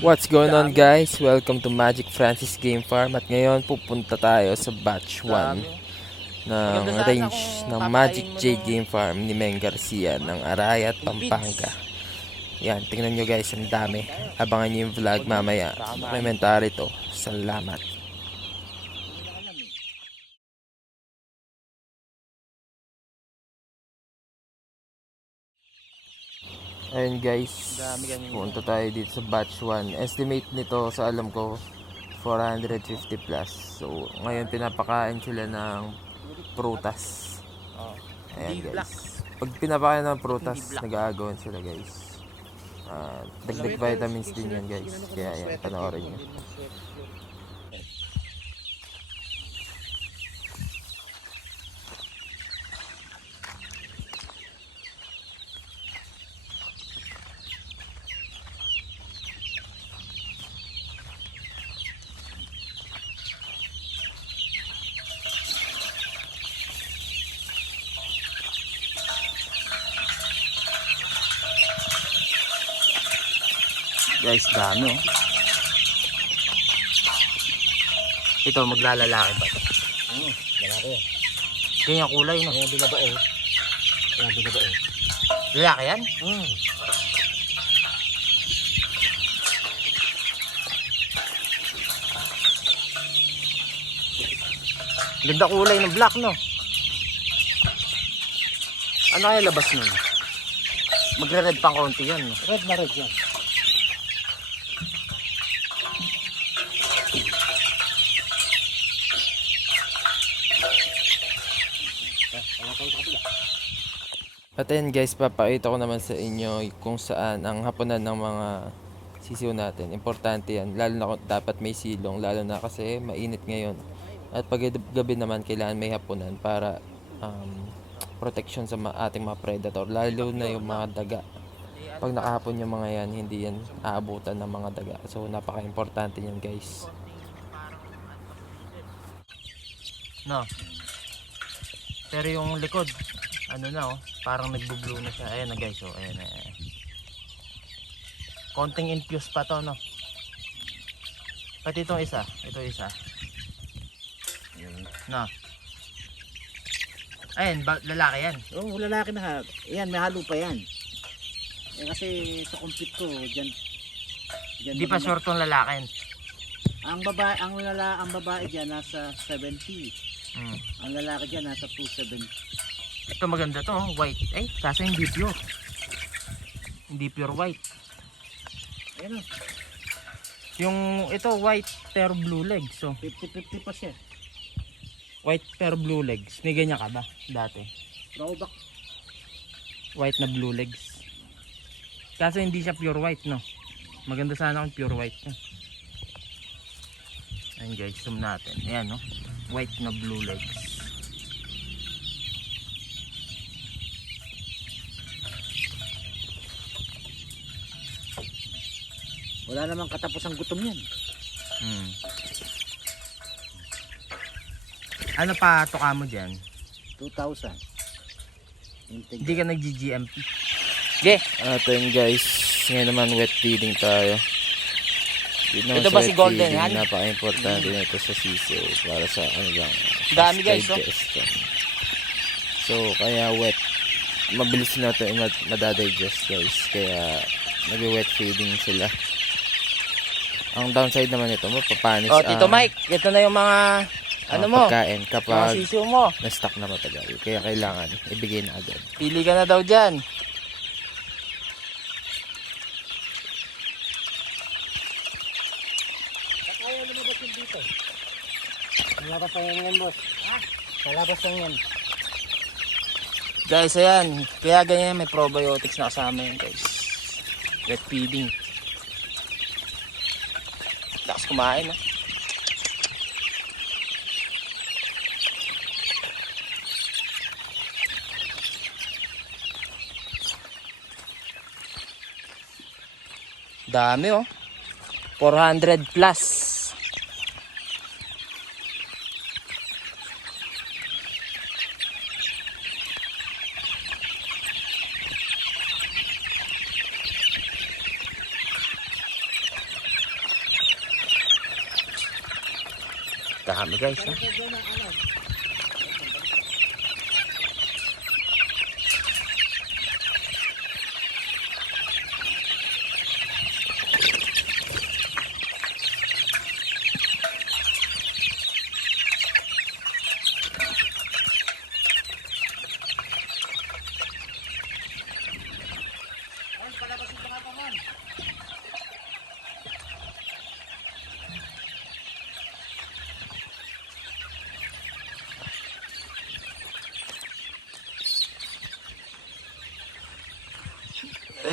What's going on guys? Welcome to Magic Francis Game Farm at ngayon pupunta tayo sa batch 1 ng range ng Magic Jade Game Farm ni Meng Garcia ng Arayat, Pampanga. Yan, tingnan nyo guys, ang dami. Abangan nyo yung vlog mamaya. Documentary to. Salamat. Ayun guys, punta tayo dito sa batch 1. Estimate nito sa alam ko 450 plus. So ngayon pinapakain sila ng prutas. Ayan guys, pag pinapakain ng prutas, nag-aagawan sila guys. Dagdag vitamins din yan guys. Kaya yan, panoorin nyo. Guys, dami oh. Ito, maglalalaki ba ito? Lalaki. Ganyan kulay, no? Ayan, binabae. Ayan, binabae. Lalaki yan? Ganda kulay ng black, no? Ano kaya labas nun? Magre-red pang konti yan, no? Red na red yan. At ayun guys, papakita ko naman sa inyo kung saan ang hapunan ng mga sisiw natin. Importante yan, lalo na kung dapat may silong, lalo na kasi mainit ngayon. At pag gabi naman, kailangan may hapunan para protection sa ating mga predator, lalo na yung mga daga. Pag nakahapon yung mga yan, hindi yan aabutan ng mga daga. So napaka-importante yan guys. No. Pero yung likod, ano na oh, parang nagbo-blue na siya. Ayan na guys, oh, ayan na. Konting infuse pa to, no. Pati itong isa, ito isa. No. Ayan, lalaki yan. Oo, lalaki na ha. Ayan, may halo pa yan. Eh kasi sa compute ko, dyan Hindi pa sure tong lalaki. ang babae diyan nasa 70. Ang lalaki diyan nasa 270. Ito maganda to, oh, white. Eh, kaso hindi pure. Hindi pure white. Ayun oh, Yung ito white pero blue legs. So, 50-50 pa siya. white pero blue legs. May ganyan ka ba dati? Throwback. White na blue legs. Kaso hindi siya pure white, no. Maganda sana kung pure white, no. Ayan guys, zoom natin. Ayan, no. White na blue legs. Wala namang katapusang gutom yan. Ano pa tuka mo dyan? 2,000. Hindi ka nag-GGMP. Okay. At ayun guys, ngayon naman wet feeding tayo. Ito ba si Golden yan? Napaka-importante nito sa sisiw para sa ano lang. Dami guys, oh. digestion. So kaya wet, mabilis na ito madadigest guys. Kaya nag-wet feeding sila. Ang downside naman nito, mapapanis Oh, Tito Mike, ito na yung mga ano mo? pagkain Mga kapag sisiw mo. na-stock na matagal. Kaya kailangan ibigay na agad. Pili ka na daw dyan. Kaya lumabas yung dito. Labas lang yan, boss. Ha? Labas lang yan. Guys, ayan. Kaya ganyan may probiotics na kasama yan guys. Wet feeding. Lakas kumain, no? Dami, oh. 400 plus. Dami guys ha.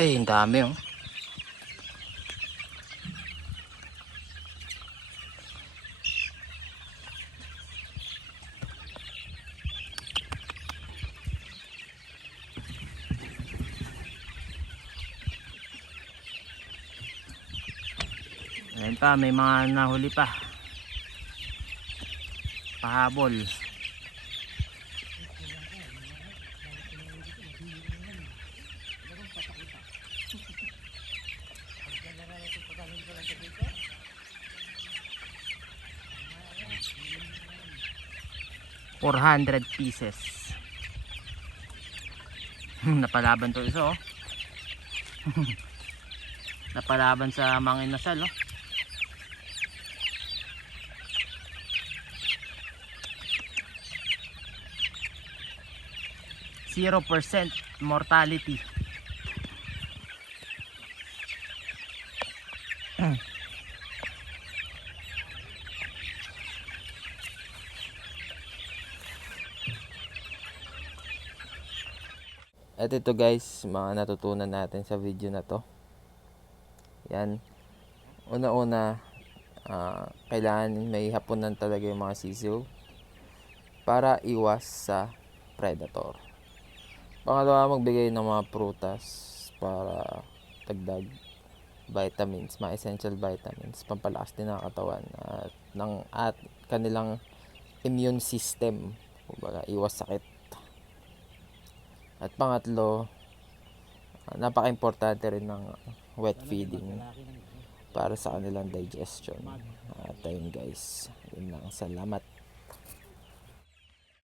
Ay, ang dami oh. Ayan pa, may mga nahuli pa. Pahabol. $400. Napalaban to isa oh. Napalaban sa mga inasal oh. %0 mortality. At ito guys, mga natutunan natin sa video na to. Yan. Una-una, kailangan may hapunan talaga yung mga sisiw para iwas sa predator. Pangalawa, magbigay ng mga prutas para dagdag vitamins, mga essential vitamins, pampalakas din ng katawan at kanilang immune system. Kumbaga, iwas sakit. At pangatlo, napaka-importante rin ng wet feeding para sa kanilang digestion. At ayun guys, yun lang. Salamat.